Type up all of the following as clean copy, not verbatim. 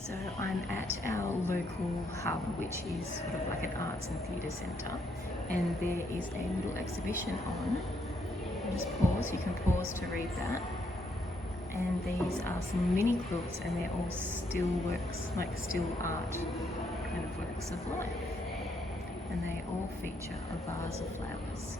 So I'm at our local hub, which is sort of like an arts and theatre centre, and there is a little exhibition on. I'll just pause, you can pause to read that. And these are some mini quilts, and they're all still works, like still art kind of works of life. And they all feature a vase of flowers.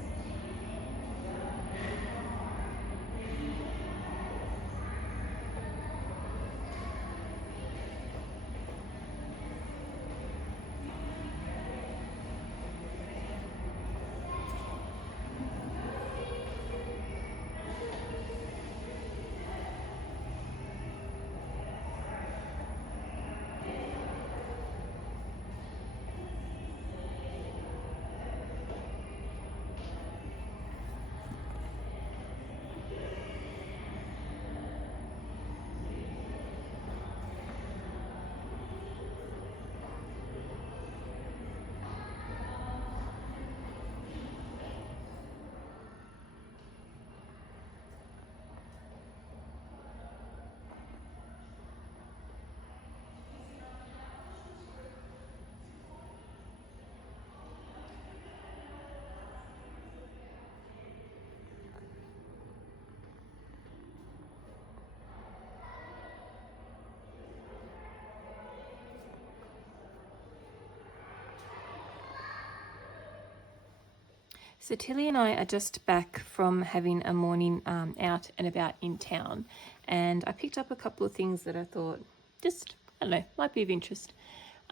So Tilly and I are just back from having a morning out and about in town, and I picked up a couple of things that I thought just, I don't know, might be of interest.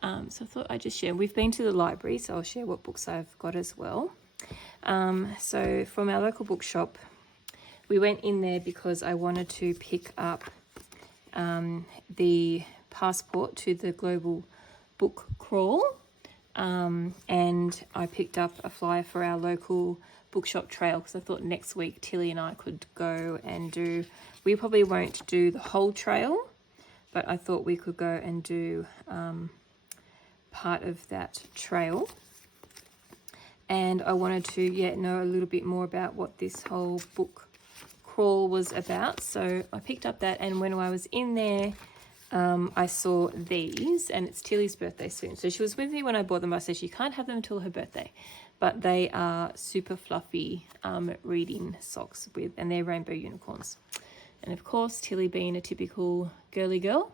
So I thought I'd just share. We've been to the library, so I'll share what books I've got as well. So from our local bookshop, we went in there because I wanted to pick up the passport to the global book crawl. And I picked up a flyer for our local bookshop trail because I thought next week Tilly and I could go and do, we probably won't do the whole trail, but I thought we could go and do part of that trail. And I wanted to know a little bit more about what this whole book crawl was about. So I picked up that, and when I was in there, I saw these, and it's Tilly's birthday soon. So she was with me when I bought them. I said she can't have them until her birthday, but they are super fluffy reading socks and they're rainbow unicorns. And of course, Tilly being a typical girly girl,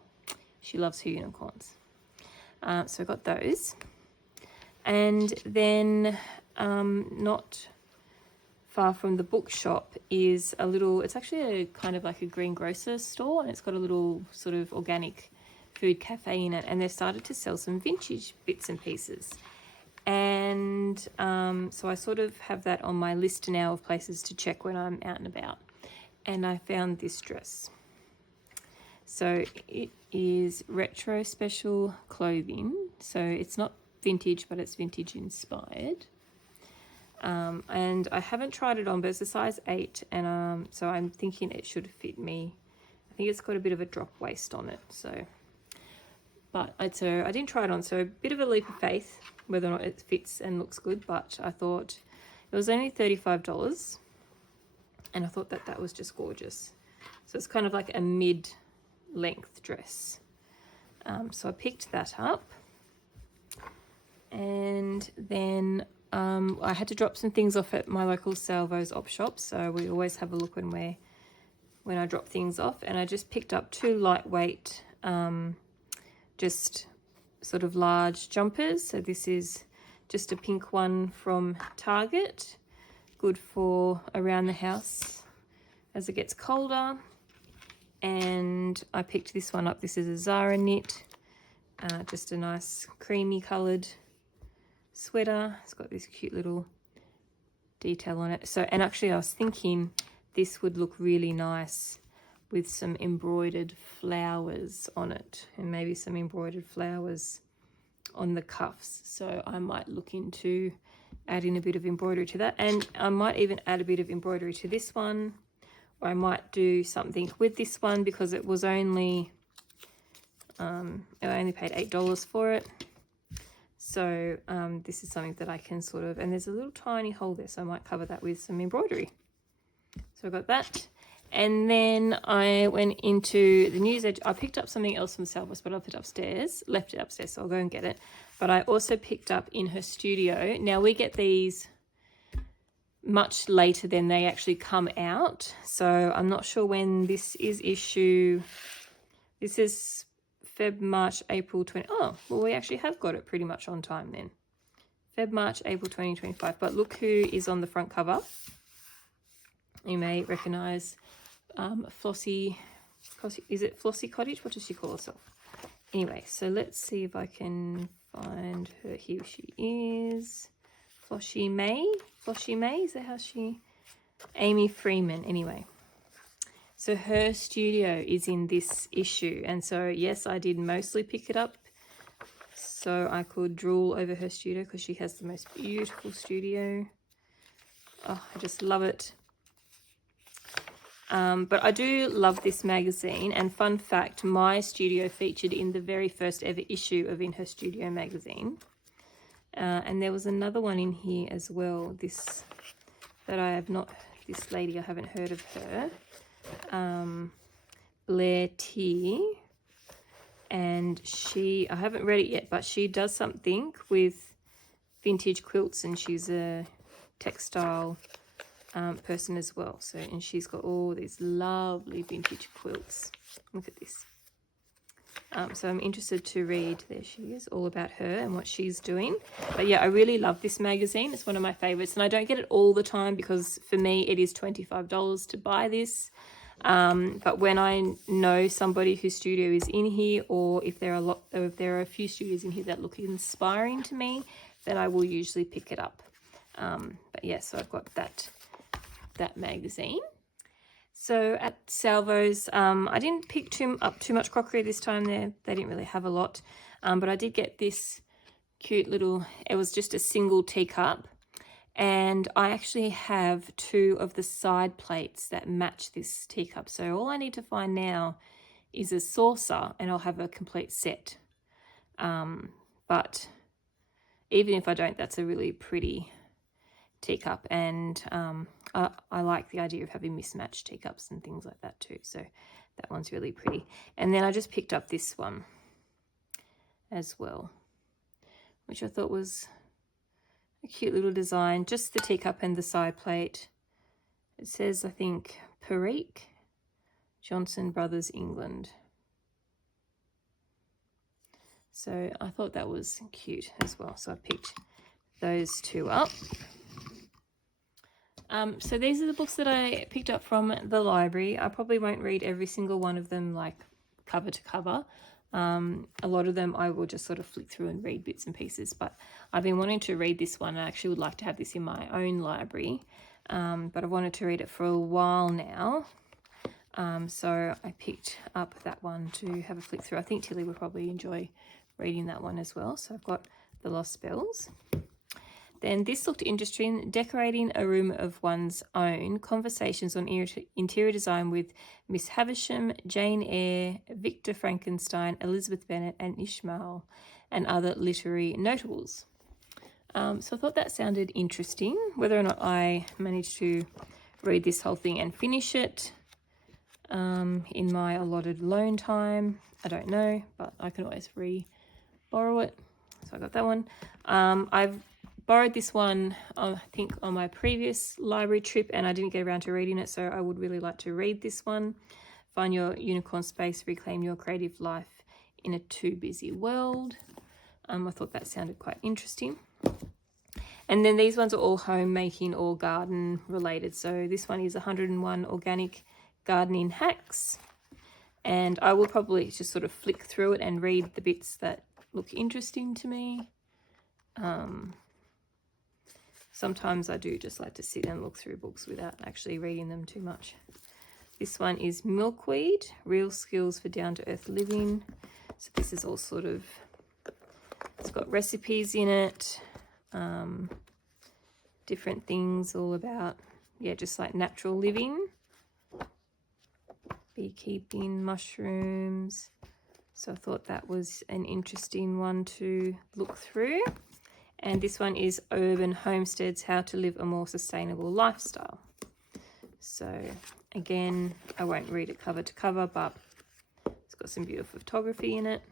she loves her unicorns. So I got those. And then not far from the bookshop is a little, it's actually a kind of like a greengrocer store, and it's got a little sort of organic food cafe in it, and they've started to sell some vintage bits and pieces. And so I sort of have that on my list now of places to check when I'm out and about. And I found this dress. So it is retro special clothing. So it's not vintage, but it's vintage inspired. And I haven't tried it on, but it's a size 8, and so I'm thinking it should fit me. I think it's got a bit of a drop waist on it, so. But I didn't try it on, so a bit of a leap of faith whether or not it fits and looks good. But I thought it was only $35, and I thought that was just gorgeous. So it's kind of like a mid-length dress. So I picked that up, and then I had to drop some things off at my local Salvo's op shop, so we always have a look when I drop things off. And I just picked up 2 lightweight, just sort of large jumpers. So this is just a pink one from Target, good for around the house as it gets colder. And I picked this one up. This is a Zara knit, just a nice creamy coloured sweater. It's got this cute little detail on it. So, and actually I was thinking this would look really nice with some embroidered flowers on it, and maybe some embroidered flowers on the cuffs. So I might look into adding a bit of embroidery to that, and I might even add a bit of embroidery to this one, or I might do something with this one because it was only I only paid $8 for it. So this is something that I can sort of, and there's a little tiny hole there, so I might cover that with some embroidery. So I got that. And then I went into the news edge. I picked up something else from Salvos, but I left it upstairs, so I'll go and get it. But I also picked up in her studio. Now we get these much later than they actually come out. So I'm not sure when this is issue. This is Feb, March, April 20. Oh, well, we actually have got it pretty much on time then. Feb, March, April 2025. But look who is on the front cover. You may recognize Flossie. Is it Flossie Cottage? What does she call herself? Anyway, so let's see if I can find her. Here she is. Flossie May. Flossie May, is that how she? Amy Freeman. Anyway, so her studio is in this issue, and so yes, I did mostly pick it up so I could drool over her studio because she has the most beautiful studio. Oh, I just love it. But I do love this magazine, and fun fact, my studio featured in the very first ever issue of In Her Studio magazine. And there was another one in here as well, this lady, I haven't heard of her, Blair T. And I haven't read it yet, but she does something with vintage quilts, and she's a textile person as well. So, and she's got all these lovely vintage quilts. Look at this. So I'm interested to read, there she is, all about her and what she's doing. But yeah, I really love this magazine. It's one of my favorites, and I don't get it all the time because for me it is $25 to buy this. But when I know somebody whose studio is in here, or if there are a few studios in here that look inspiring to me, then I will usually pick it up. But yeah, so I've got that magazine. So at Salvos, I didn't pick up too much crockery this time. They didn't really have a lot, but I did get this cute little, it was just a single teacup, and I actually have 2 of the side plates that match this teacup. So all I need to find now is a saucer, and I'll have a complete set. But even if I don't, that's a really pretty teacup, and I like the idea of having mismatched teacups and things like that too, so that one's really pretty. And then I just picked up this one as well, which I thought was a cute little design, just the teacup and the side plate. It says, I think, Perique, Johnson Brothers, England. So I thought that was cute as well, so I picked those 2 up. So these are the books that I picked up from the library. I probably won't read every single one of them like cover to cover. A lot of them I will just sort of flick through and read bits and pieces, but I've been wanting to read this one. I actually would like to have this in my own library, but I've wanted to read it for a while now. So I picked up that one to have a flick through. I think Tilly would probably enjoy reading that one as well. So I've got The Lost Spells. Then this looked interesting, Decorating a Room of One's Own, Conversations on Interior Design with Miss Havisham, Jane Eyre, Victor Frankenstein, Elizabeth Bennet and Ishmael, and other literary notables. So I thought that sounded interesting. Whether or not I managed to read this whole thing and finish it in my allotted alone time, I don't know, but I can always borrow it. So I got that one. I've borrowed this one, I think, on my previous library trip, and I didn't get around to reading it, so I would really like to read this one. Find Your Unicorn Space, Reclaim Your Creative Life in a Too Busy World. I thought that sounded quite interesting. And then these ones are all homemaking or garden related. So this one is 101 Organic Gardening Hacks. And I will probably just sort of flick through it and read the bits that look interesting to me. Sometimes I do just like to sit and look through books without actually reading them too much. This one is Milkweed, Real Skills for Down-to-Earth Living. So this is all sort of, it's got recipes in it, different things all about, yeah, just like natural living, beekeeping, mushrooms. So I thought that was an interesting one to look through. And this one is Urban Homesteads, How to Live a More Sustainable Lifestyle. So, Again, I won't read it cover to cover, but it's got some beautiful photography in it.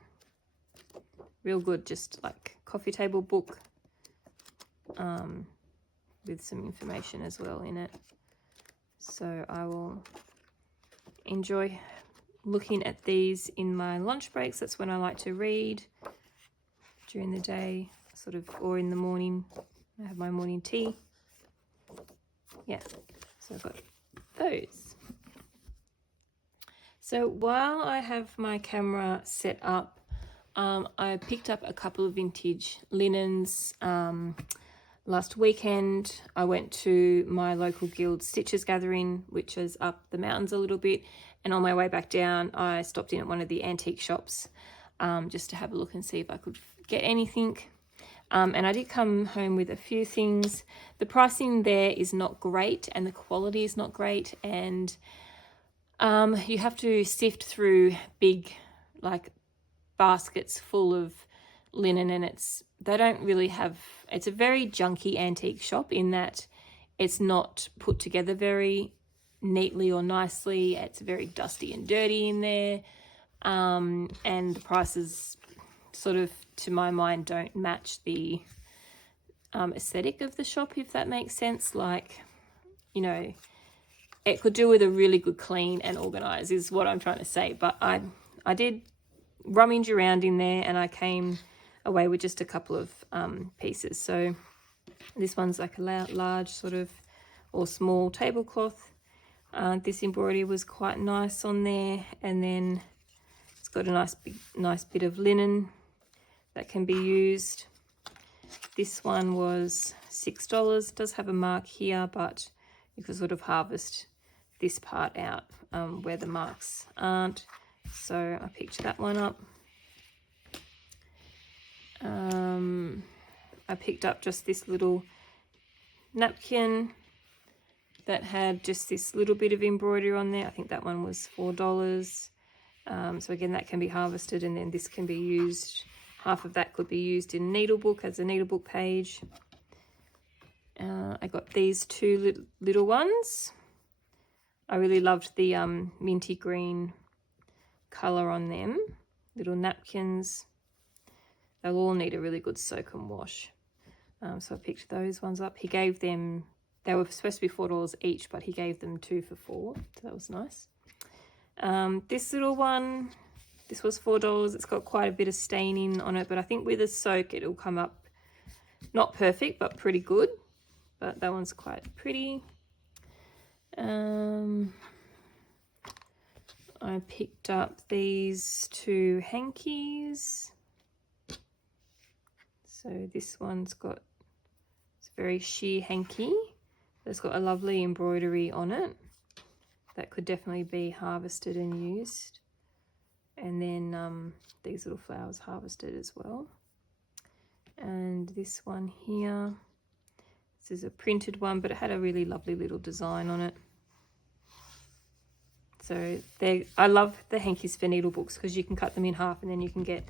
Real good, just like coffee table book, with some information as well in it. So I will enjoy looking at these in my lunch breaks. That's when I like to read, during the day, sort of, or in the morning. I have my morning tea. Yeah, so I've got those. So while I have my camera set up, I picked up a couple of vintage linens. Last weekend I went to my local guild stitches gathering, which is up the mountains a little bit, and on my way back down I stopped in at one of the antique shops, just to have a look and see if I could get anything. And I did come home with a few things. The pricing there is not great and the quality is not great, and you have to sift through big like baskets full of linen, and they don't really have, it's a very junky antique shop in that it's not put together very neatly or nicely. It's very dusty and dirty in there, and the prices sort of, to my mind, don't match the aesthetic of the shop, if that makes sense. Like, you know, it could do with a really good clean and organize is what I'm trying to say. But I did rummage around in there and I came away with just a couple of pieces. So this one's like a large sort of, or small tablecloth. This embroidery was quite nice on there, and then it's got a nice bit of linen that can be used. This one was $6. It does have a mark here, but you can sort of harvest this part out where the marks aren't. So I picked that one up. I picked up just this little napkin that had just this little bit of embroidery on there. I think that one was $4. So again, that can be harvested, and then this can be used. Half of that could be used in needlebook as a needlebook page. I got these two little ones. I really loved the minty green colour on them. Little napkins. They'll all need a really good soak and wash. So I picked those ones up. He gave them, they were supposed to be $4 each, but he gave them 2 for $4. So that was nice. This little one, this was $4. It's got quite a bit of staining on it, but I think with a soak it'll come up not perfect, but pretty good. But that one's quite pretty. I picked up these 2 hankies. So this one's got, it's a very sheer hanky. It's got a lovely embroidery on it. That could definitely be harvested and used. And then these little flowers harvested as well. And this one here, this is a printed one, but it had a really lovely little design on it. So I love the hankies for needle books because you can cut them in half and then you can get,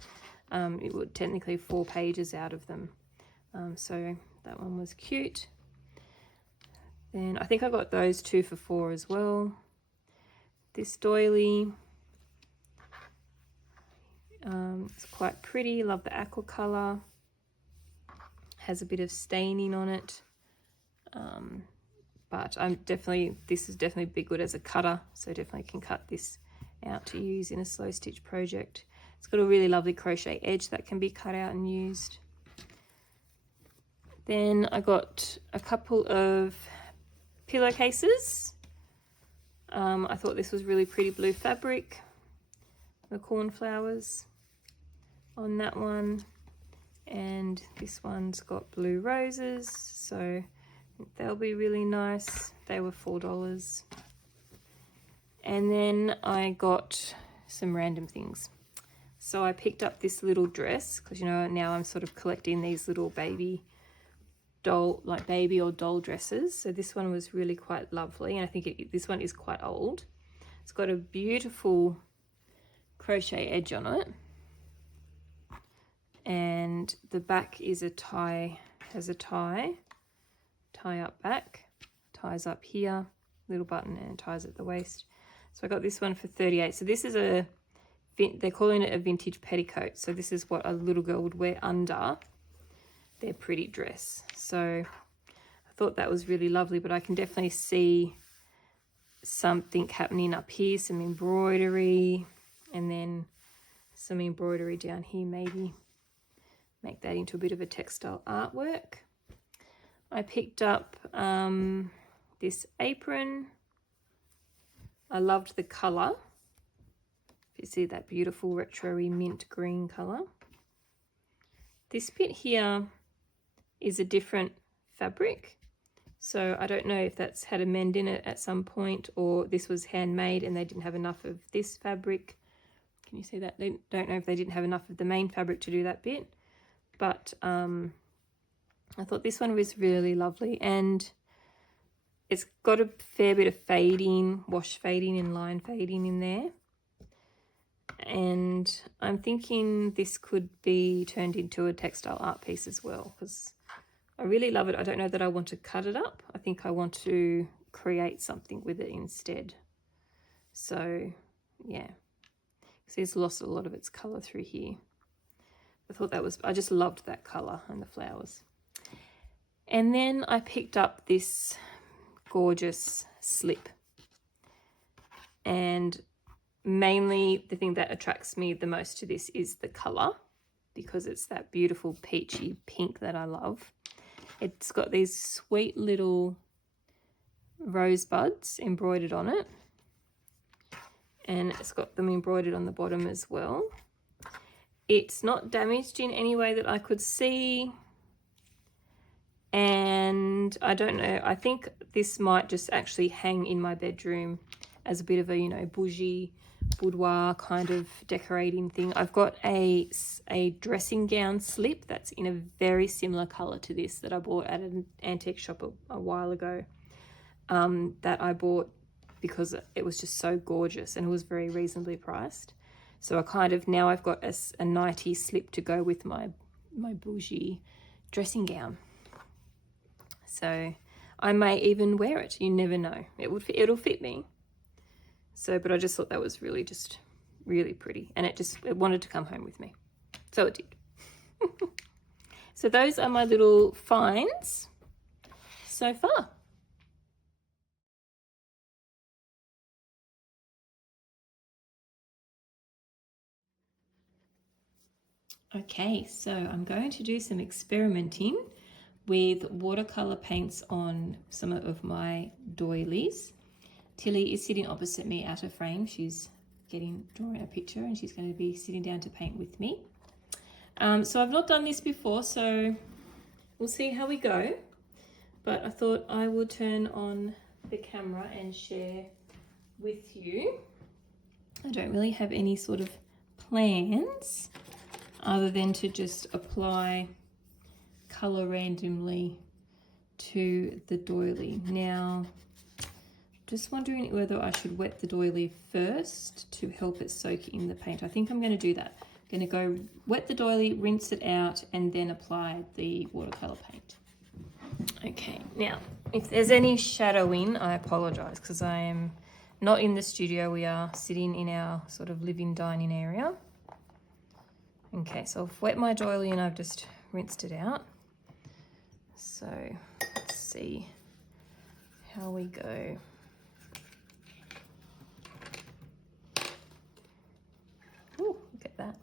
it would technically 4 pages out of them. So that one was cute. Then I think I got those 2 for $4 as well. This doily, it's quite pretty. Love the aqua colour. Has a bit of staining on it. But this is definitely be good as a cutter, so definitely can cut this out to use in a slow stitch project. It's got a really lovely crochet edge that can be cut out and used. Then I got a couple of pillowcases. I thought this was really pretty blue fabric, the cornflowers on that one, and this one's got blue roses, so they'll be really nice. They were $4. And then I got some random things. So I picked up this little dress because, you know, now I'm sort of collecting these little baby or doll dresses. So this one was really quite lovely, and I think this one is quite old. It's got a beautiful crochet edge on it, and the back is a tie, has a tie up back, ties up here, little button and it ties at the waist. So I got this one for 38. So this is they're calling it a vintage petticoat. So this is what a little girl would wear under their pretty dress. So I thought that was really lovely, but I can definitely see something happening up here, some embroidery, and then some embroidery down here, maybe make that into a bit of a textile artwork. I picked up this apron. I loved the colour. You see that beautiful retro-y mint green colour. This bit here is a different fabric. So I don't know if that's had a mend in it at some point, or this was handmade and they didn't have enough of this fabric. Can you see that? They don't know if they didn't have enough of the main fabric to do that bit. But I thought this one was really lovely, and it's got a fair bit of fading, wash fading and line fading in there. And I'm thinking this could be turned into a textile art piece as well, because I really love it. I don't know that I want to cut it up. I think I want to create something with it instead. So yeah, see, it's lost a lot of its colour through here. I just loved that colour and the flowers. And then I picked up this gorgeous slip, and mainly the thing that attracts me the most to this is the colour, because it's that beautiful peachy pink that I love. It's got these sweet little rosebuds embroidered on it, and it's got them embroidered on the bottom as well. It's not damaged in any way that I could see, and I don't know, I think this might just actually hang in my bedroom as a bit of a, you know, bougie boudoir kind of decorating thing. I've got a dressing gown slip that's in a very similar colour to this that I bought at an antique shop a while ago, that I bought because it was just so gorgeous and it was very reasonably priced. So I kind of, now I've got a nighty slip to go with my bougie dressing gown. So I may even wear it, you never know. It'll fit me. So, but I just thought that was really pretty, and it wanted to come home with me. So it did. So those are my little finds so far. Okay, so I'm going to do some experimenting with watercolor paints on some of my doilies. Tilly is sitting opposite me out of frame. She's drawing a picture, and she's going to be sitting down to paint with me. So I've not done this before, so we'll see how we go. But I thought I would turn on the camera and share with you. I don't really have any sort of plans other than to just apply colour randomly to the doily. Now, just wondering whether I should wet the doily first to help it soak in the paint. I think I'm going to do that. I'm going to go wet the doily, rinse it out, and then apply the watercolor paint. Okay, now if there's any shadowing, I apologise, because I am not in the studio. We are sitting in our sort of living dining area. Okay, so I've wet my doily and I've just rinsed it out. So let's see how we go. Ooh, look at that.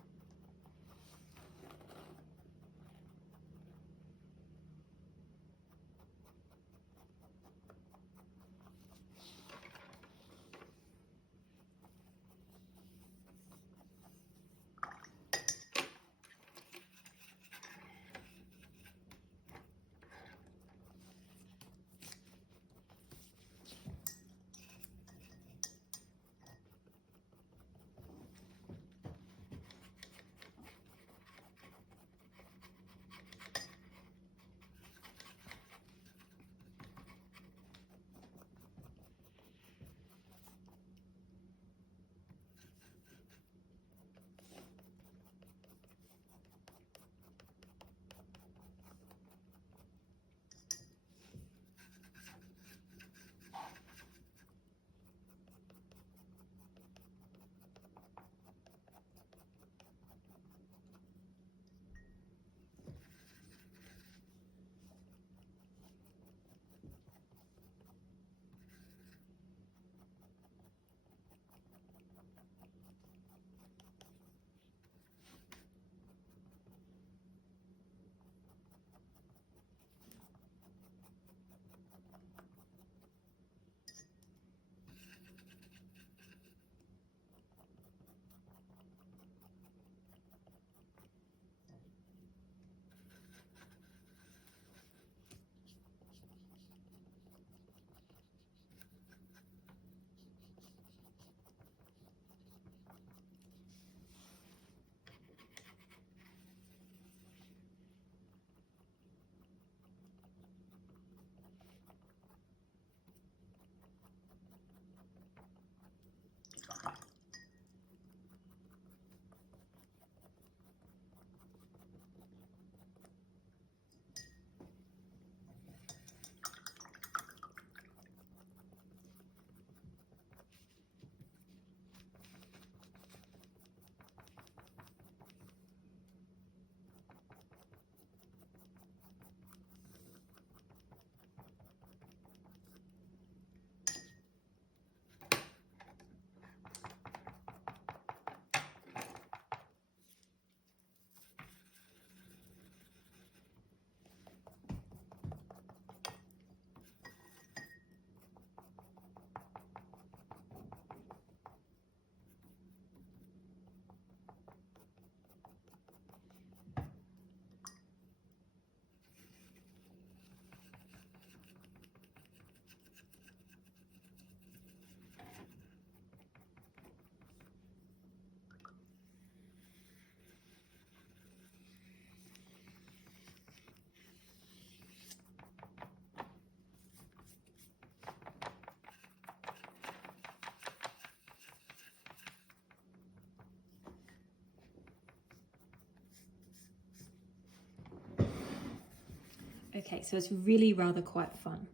Okay, so it's really rather quite fun,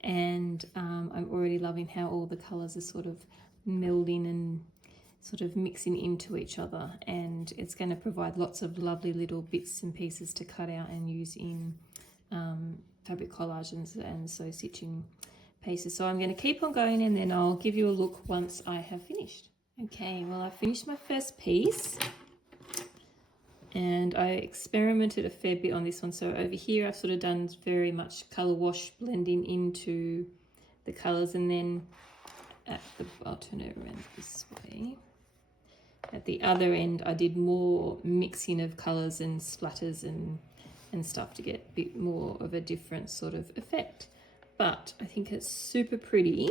and I'm already loving how all the colours are sort of melding and sort of mixing into each other, and it's going to provide lots of lovely little bits and pieces to cut out and use in fabric collages and sew stitching pieces. So I'm going to keep on going, and then I'll give you a look once I have finished. Okay, well, I finished my first piece, and I experimented a fair bit on this one. So over here I've sort of done very much colour wash, blending into the colours, and then I'll turn it around this way. At the other end I did more mixing of colours and splatters and stuff to get a bit more of a different sort of effect. But I think it's super pretty,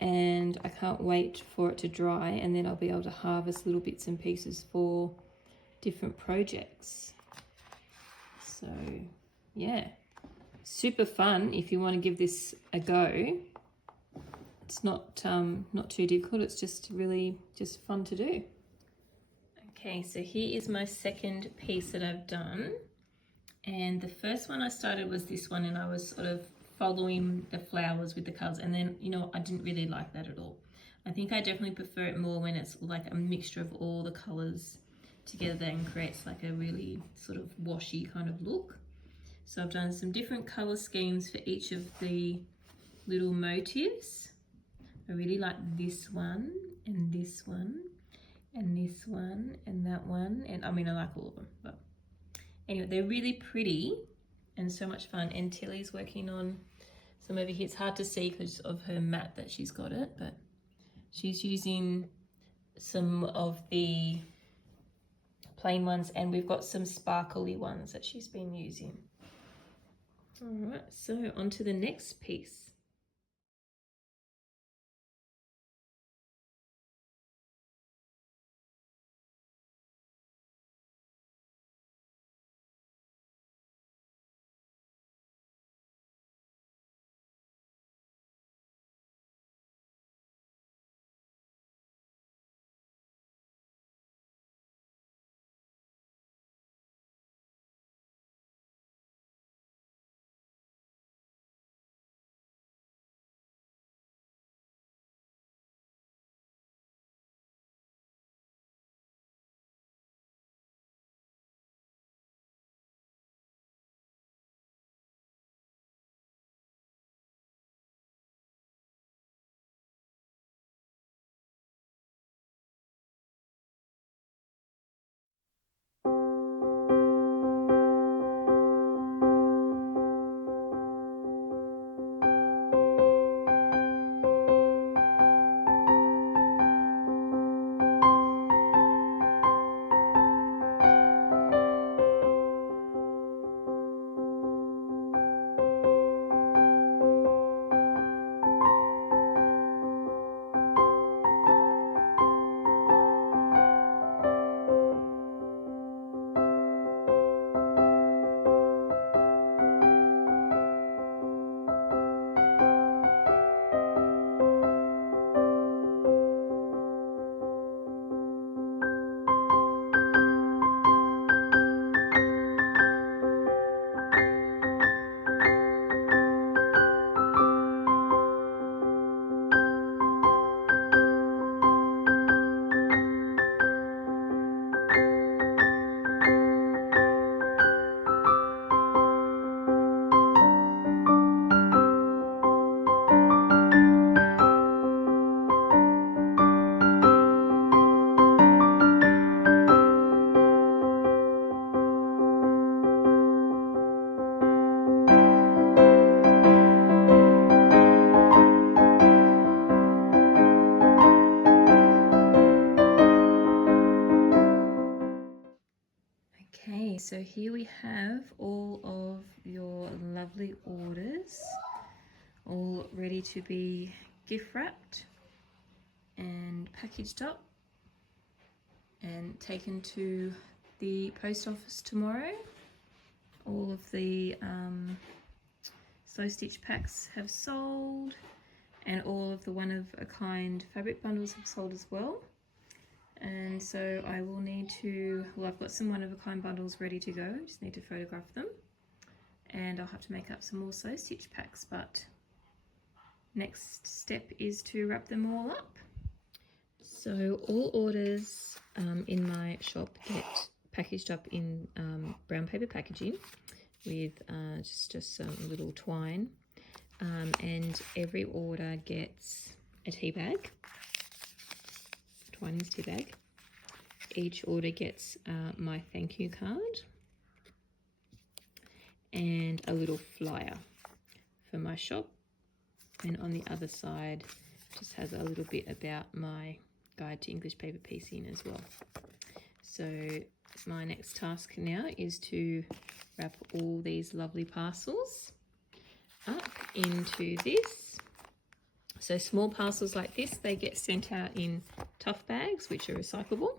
and I can't wait for it to dry, and then I'll be able to harvest little bits and pieces for different projects. So yeah, super fun if you want to give this a go. It's not too difficult, it's just really just fun to do. Okay, so here is my second piece that I've done, and the first one I started was this one, and I was sort of following the flowers with the colours, and then, you know, I didn't really like that at all. I think I definitely prefer it more when it's like a mixture of all the colours together and creates like a really sort of washy kind of look. So I've done some different colour schemes for each of the little motifs. I really like this one and this one and this one and that one, and I mean, I like all of them, but anyway, they're really pretty and so much fun. And Tilly's working on some over here. It's hard to see because of her mat that she's got it, but she's using some of the plain ones, and we've got some sparkly ones that she's been using. All right, so on to the next piece. Okay, so here we have all of your lovely orders, all ready to be gift wrapped and packaged up and taken to the post office tomorrow. All of the sew stitch packs have sold, and all of the one of a kind fabric bundles have sold as well. And so I will need to, well, I've got some one of a kind bundles ready to go, just need to photograph them. and I'll have to make up some more sew stitch packs, but next step is to wrap them all up. So all orders in my shop get packaged up in brown paper packaging with just some little twine, and every order gets a tea bag, Twining's tea bag. Each order gets my thank you card and a little flyer for my shop, and on the other side just has a little bit about my guide to English paper piecing as well. So my next task now is to wrap all these lovely parcels up into this. So small parcels like this, they get sent out in tough bags, which are recyclable,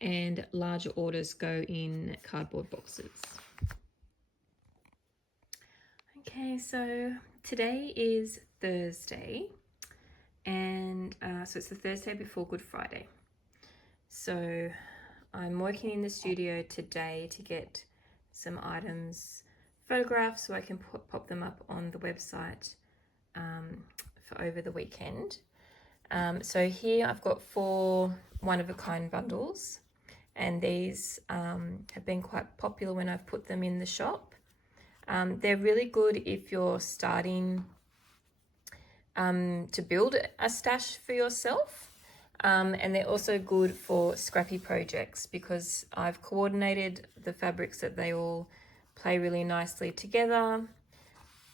and larger orders go in cardboard boxes. Okay, so today is Thursday, and so it's the Thursday before Good Friday. So I'm working in the studio today to get some items photographed so I can pop them up on the website for over the weekend. So here I've got 4 one-of-a-kind bundles, and these have been quite popular when I've put them in the shop. They're really good if you're starting to build a stash for yourself, and they're also good for scrappy projects because I've coordinated the fabrics that they all play really nicely together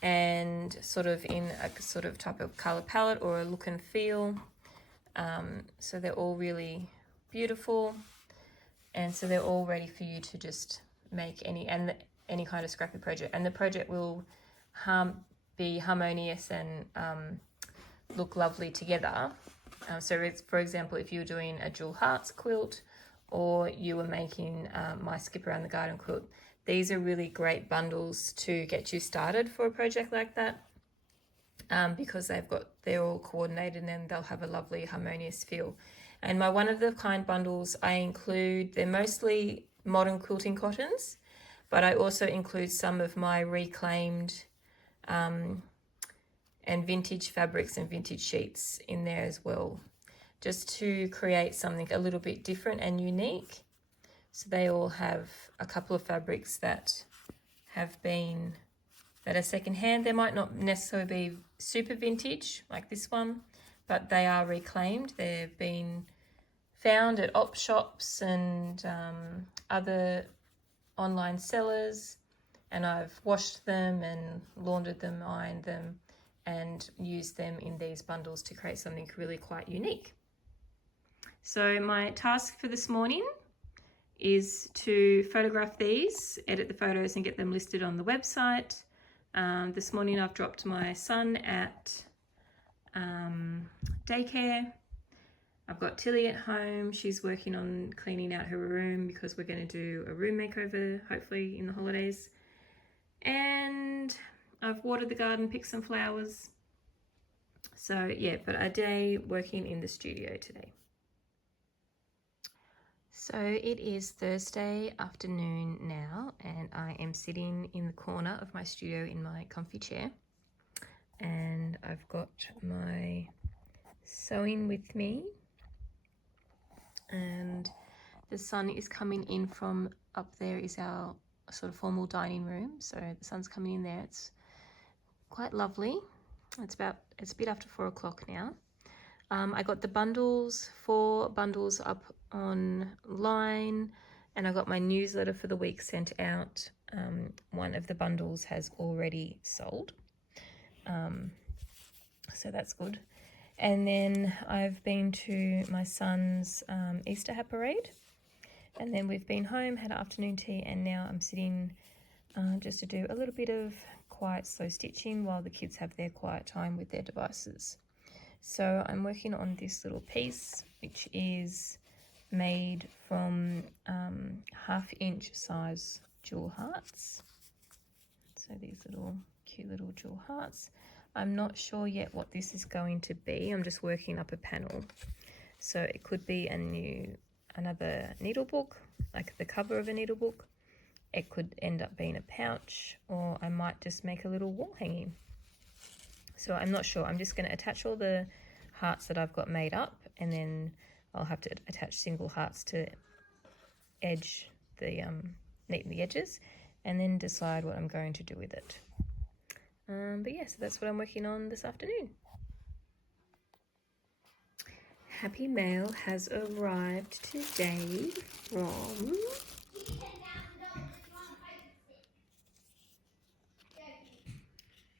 and sort of in a sort of type of color palette or a look and feel. So they're all really beautiful, and so they're all ready for you to just make any kind of scrappy project, and the project will be harmonious and look lovely together. So it's, for example, if you're doing a Jewel Hearts quilt, or you were making my Skip Around the Garden quilt, these are really great bundles to get you started for a project like that, because they're all coordinated and they'll have a lovely harmonious feel. And my one-of-a-kind bundles, they're mostly modern quilting cottons, but I also include some of my reclaimed and vintage fabrics and vintage sheets in there as well, just to create something a little bit different and unique. So they all have a couple of fabrics that are secondhand. They might not necessarily be super vintage like this one, but they are reclaimed. They've been found at op shops and other online sellers, and I've washed them and laundered them, ironed them, and used them in these bundles to create something really quite unique. So my task for this morning is to photograph these, edit the photos and get them listed on the website. This morning I've dropped my son at daycare. I've got Tilly at home. She's working on cleaning out her room because we're going to do a room makeover, hopefully in the holidays. And I've watered the garden, picked some flowers. So yeah, but a day working in the studio today. So it is Thursday afternoon now, and I am sitting in the corner of my studio in my comfy chair, and I've got my sewing with me, and the sun is coming in from up there is our sort of formal dining room. So the sun's coming in there. It's quite lovely. It's a bit after 4 o'clock now. I got the 4 bundles up online, and I got my newsletter for the week sent out. One of the bundles has already sold, so that's good. And then I've been to my son's Easter hat parade, and then we've been home, had afternoon tea, and now I'm sitting just to do a little bit of quiet slow stitching while the kids have their quiet time with their devices. So I'm working on this little piece, which is made from 1/2-inch size jewel hearts. So these cute little jewel hearts. I'm not sure yet what this is going to be. I'm just working up a panel. So it could be another needle book, like the cover of a needle book, it could end up being a pouch, or I might just make a little wall hanging. So I'm not sure. I'm just going to attach all the hearts that I've got made up, and then I'll have to attach single hearts to edge the neaten the edges, and then decide what I'm going to do with it. But yeah, so that's what I'm working on this afternoon. Happy mail has arrived today from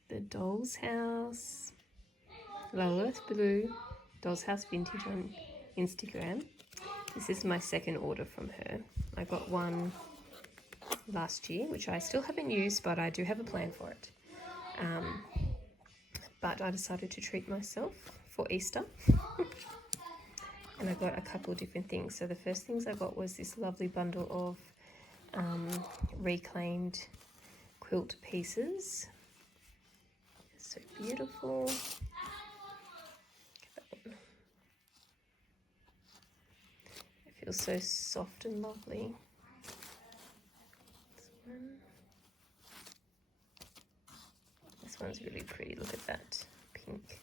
the Doll's House, Lilith Blue, Doll's House Vintage on Instagram. This is my second order from her. I got one last year, which I still haven't used, but I do have a plan for it. But I decided to treat myself for Easter. And I got a couple of different things. So the first things I got was this lovely bundle of reclaimed quilt pieces. It's so beautiful. It feels so soft and lovely. This one's really pretty. Look at that pink.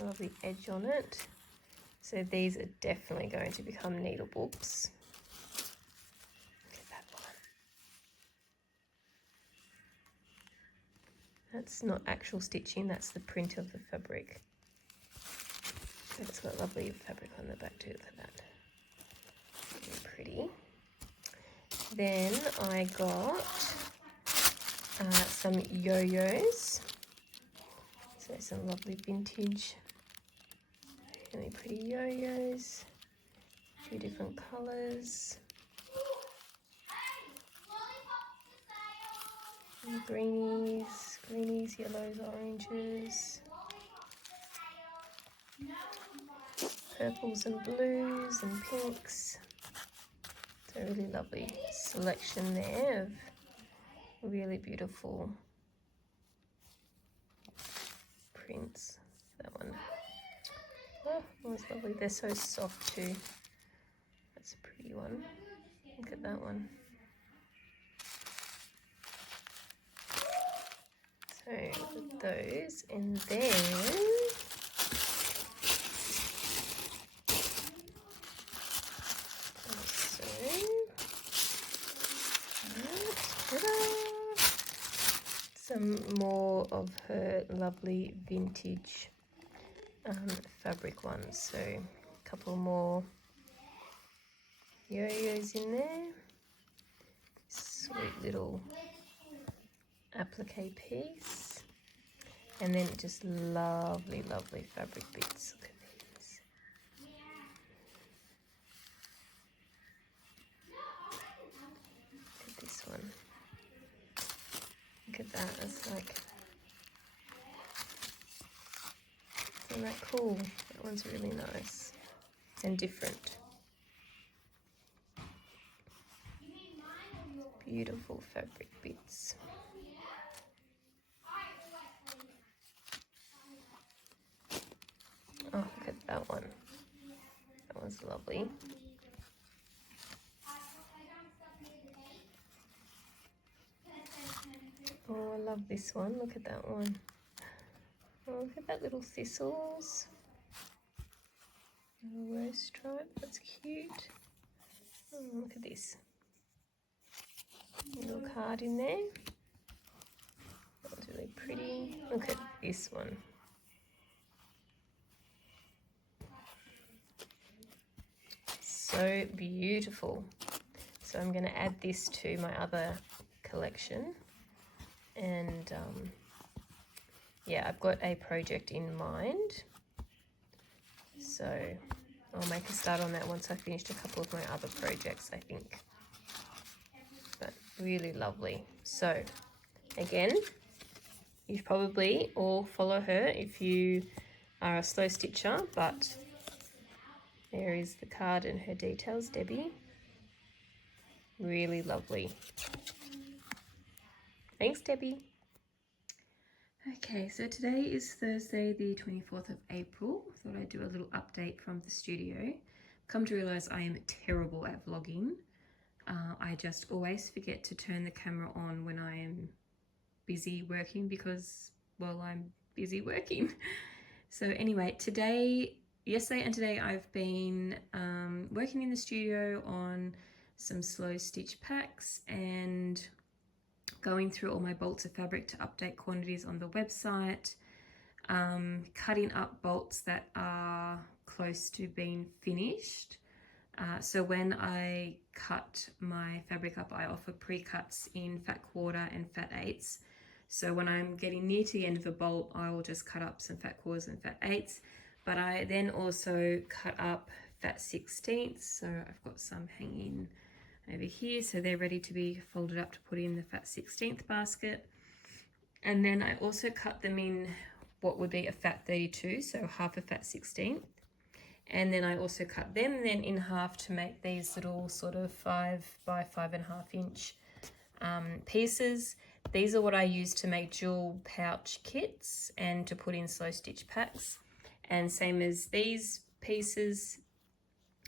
A lovely edge on it. So these are definitely going to become needle books. Look at that one. That's not actual stitching, that's the print of the fabric. But it's got lovely fabric on the back too. Look at that. Really pretty. Then I got some yo-yos. So some lovely vintage, really pretty yo-yos. A few different colours. And greenies, yellows, oranges. Purples and blues and pinks. It's a really lovely selection there of really beautiful prints. That one. Oh, that's lovely. They're so soft too. That's a pretty one. Look at that one. So with those, and then some more of her lovely vintage fabric ones. So a couple more yo-yos in there. Sweet little applique piece. And then just lovely, lovely fabric bits. Look at these. Look at this one. Look at that. It's like, isn't that cool? That one's really nice and different. Beautiful fabric bits. Oh, look at that one. That one's lovely. Oh, I love this one. Look at that one. Oh, look at that little thistles. Little rose stripe. That's cute. Oh, look at this. Little card in there. That's really pretty. Look at this one. So beautiful. So I'm going to add this to my other collection. And yeah, I've got a project in mind. So I'll make a start on that once I've finished a couple of my other projects, I think. But really lovely. So again, you should probably all follow her if you are a slow stitcher, but there is the card and her details, Debbie. Really lovely. Thanks, Debbie. Okay, so today is Thursday, the 24th of April. I thought I'd do a little update from the studio. Come to realise I am terrible at vlogging. I just always forget to turn the camera on when I am busy working because, well, I'm busy working. So anyway, yesterday and today I've been working in the studio on some slow stitch packs and going through all my bolts of fabric to update quantities on the website, cutting up bolts that are close to being finished. So when I cut my fabric up, I offer pre-cuts in fat quarter and fat eighths. So when I'm getting near to the end of a bolt, I will just cut up some fat quarters and fat eighths. But I then also cut up fat 16ths. So I've got some hanging over here. So they're ready to be folded up to put in the fat 16th basket. And then I also cut them in what would be a fat 32, so half a fat 16th. And then I also cut them then in half to make these little sort of 5 by 5.5 inch pieces. These are what I use to make jewel pouch kits and to put in slow stitch packs. And same as these pieces,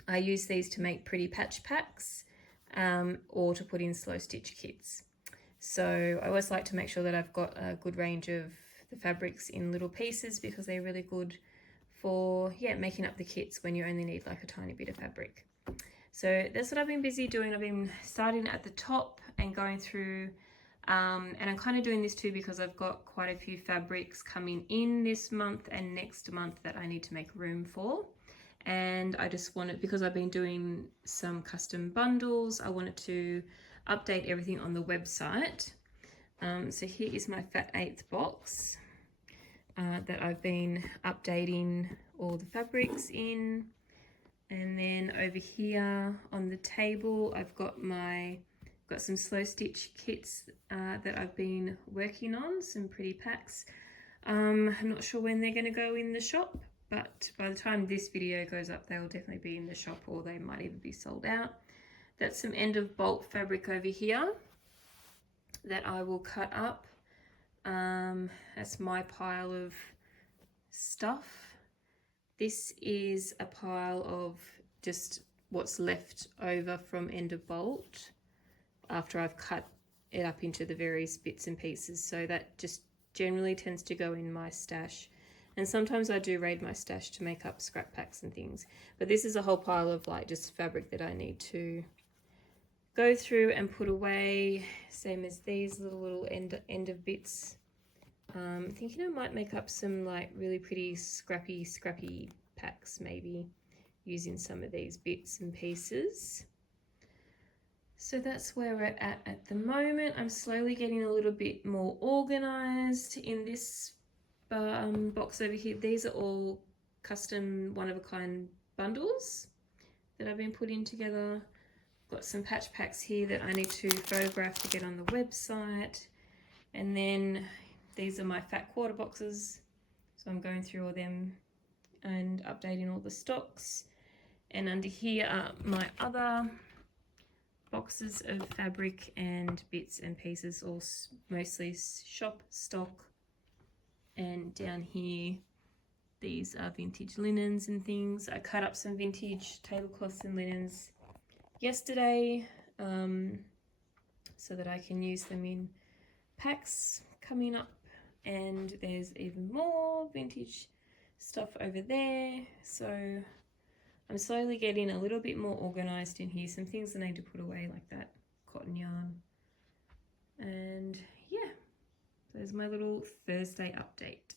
I use these to make pretty patch packs or to put in slow stitch kits. So I always like to make sure that I've got a good range of the fabrics in little pieces because they're really good for making up the kits when you only need like a tiny bit of fabric. So that's what I've been busy doing. I've been starting at the top and going through and I'm kind of doing this too because I've got quite a few fabrics coming in this month and next month that I need to make room for. And I just wanted, because I've been doing some custom bundles, I wanted to update everything on the website. So here is my fat 8th box that I've been updating all the fabrics in. And then over here on the table, I've got some slow stitch kits that I've been working on, some pretty packs. I'm not sure when they're going to go in the shop, but by the time this video goes up, they will definitely be in the shop or they might even be sold out. That's some end of bolt fabric over here that I will cut up. That's my pile of stuff. This is a pile of just what's left over from end of bolt after I've cut it up into the various bits and pieces. So that just generally tends to go in my stash. And sometimes I do raid my stash to make up scrap packs and things. But this is a whole pile of like just fabric that I need to go through and put away. Same as these little end of bits. Thinking I might make up some like really pretty scrappy packs maybe using some of these bits and pieces. So that's where we're at the moment. I'm slowly getting a little bit more organized in this box over here. These are all custom one-of-a-kind bundles that I've been putting together. Got some patch packs here that I need to photograph to get on the website. And then these are my fat quarter boxes. So I'm going through all them and updating all the stocks. And under here are my other boxes of fabric and bits and pieces, all mostly shop stock. And down here, these are vintage linens and things. I cut up some vintage tablecloths and linens yesterday so that I can use them in packs coming up. And there's even more vintage stuff over there. So I'm slowly getting a little bit more organized in here. Some things I need to put away like that cotton yarn. And yeah, there's my little Thursday update.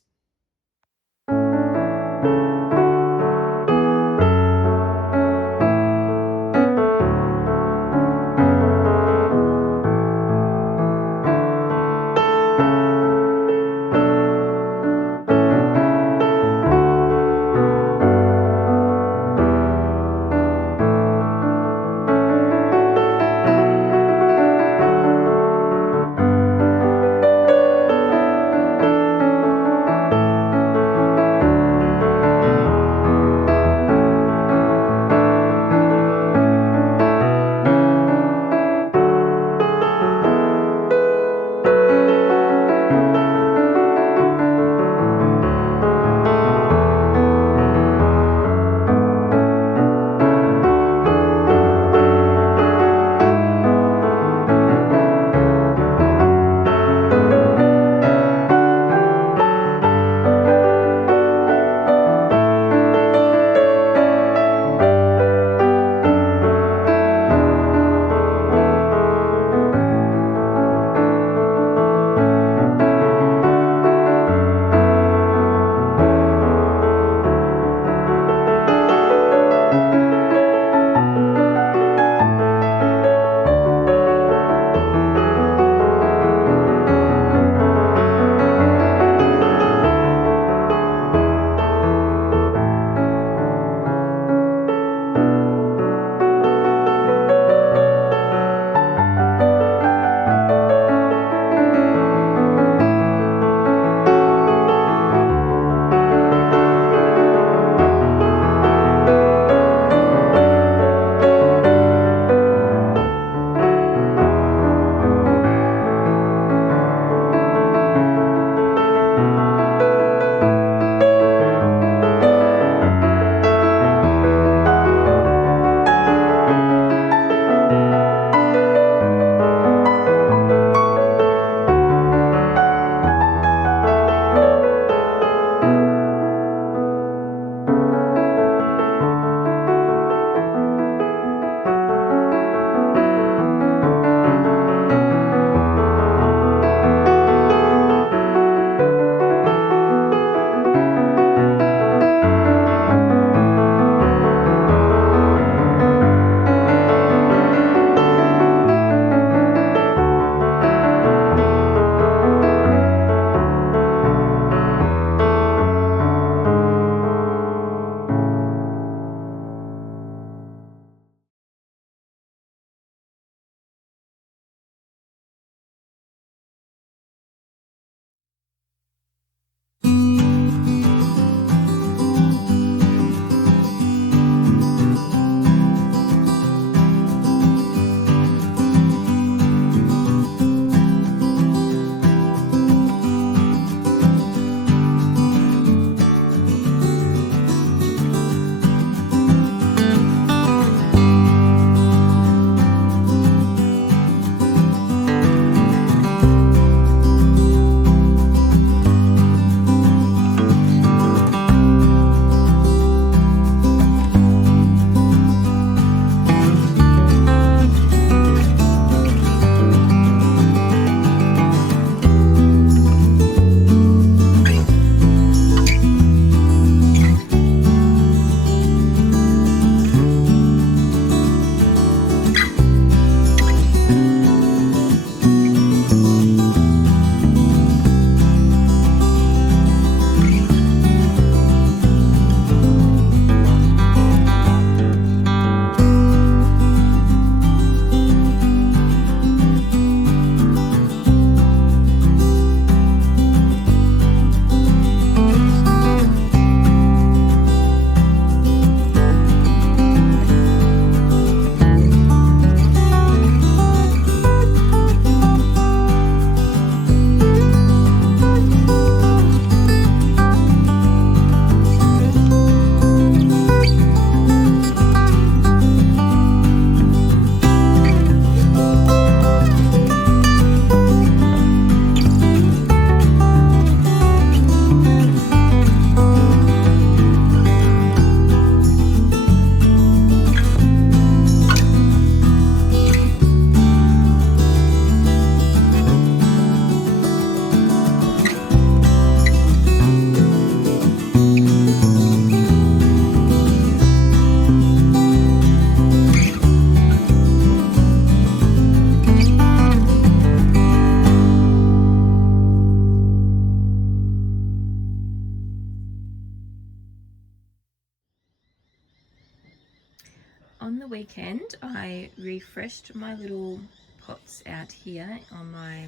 on the weekend I refreshed my little pots out here on my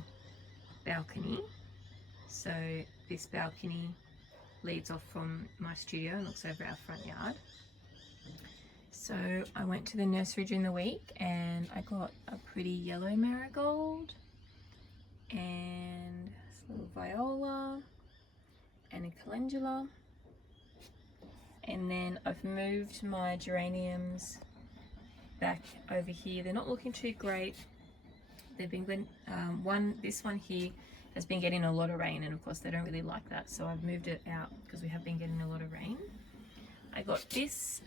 balcony. So this balcony leads off from my studio and looks over our front yard. So I went to the nursery during the week and I got a pretty yellow marigold and a little viola and a calendula. And then I've moved my geraniums back over here. They're not looking too great. They've been this one here has been getting a lot of rain, and of course they don't really like that, so I've moved it out because we have been getting a lot of rain. I got these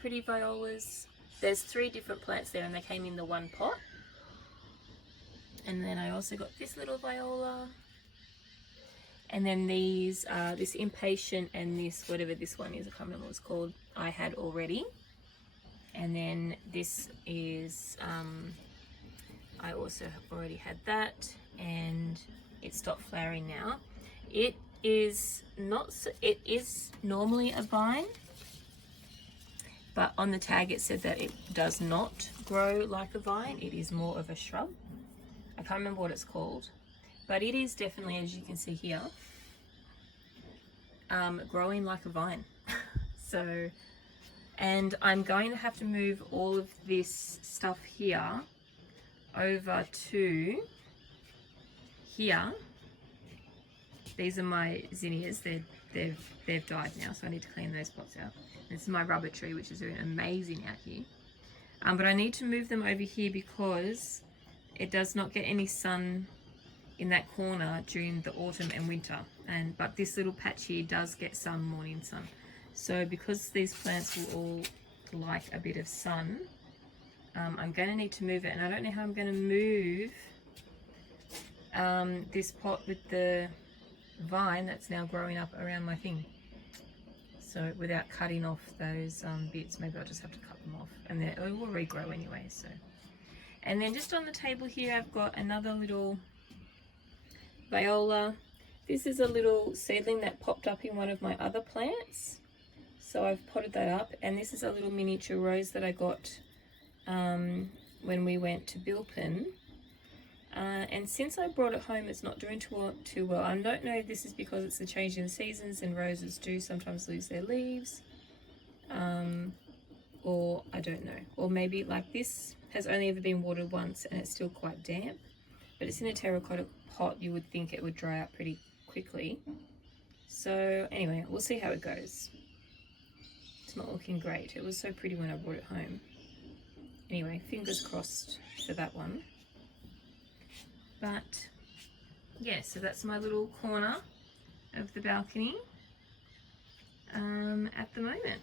pretty violas. There's 3 different plants there and they came in the one pot. And then I also got this little viola. And then these, this impatient and this, whatever this one is, I can't remember what it's called, I had already. And then this is, I also have already had that, and it stopped flowering now. It is normally a vine, but on the tag it said that it does not grow like a vine. It is more of a shrub. I can't remember what it's called, but it is definitely, as you can see here, growing like a vine. So, and I'm going to have to move all of this stuff here over to here. These are my zinnias. They've died now, so I need to clean those pots out. This is my rubber tree, which is doing amazing out here. But I need to move them over here because it does not get any sun in that corner during the autumn and winter. But this little patch here does get some morning sun. So because these plants will all like a bit of sun, I'm going to need to move it, and I don't know how I'm going to move this pot with the vine that's now growing up around my thing. So without cutting off those bits, maybe I'll just have to cut them off, and then it will regrow anyway. So, and then just on the table here, I've got another little viola. This is a little seedling that popped up in one of my other plants, so I've potted that up. And this is a little miniature rose that I got when we went to Bilpin. And since I brought it home, it's not doing too well. I don't know if this is because it's the change in the seasons and roses do sometimes lose their leaves, or I don't know. Or maybe like this has only ever been watered once and it's still quite damp, but it's in a terracotta pot. You would think it would dry up pretty quickly. So anyway, we'll see how it goes. It's not looking great. It was so pretty when I brought it home. Anyway, fingers crossed for that one. But yeah, so that's my little corner of the balcony at the moment.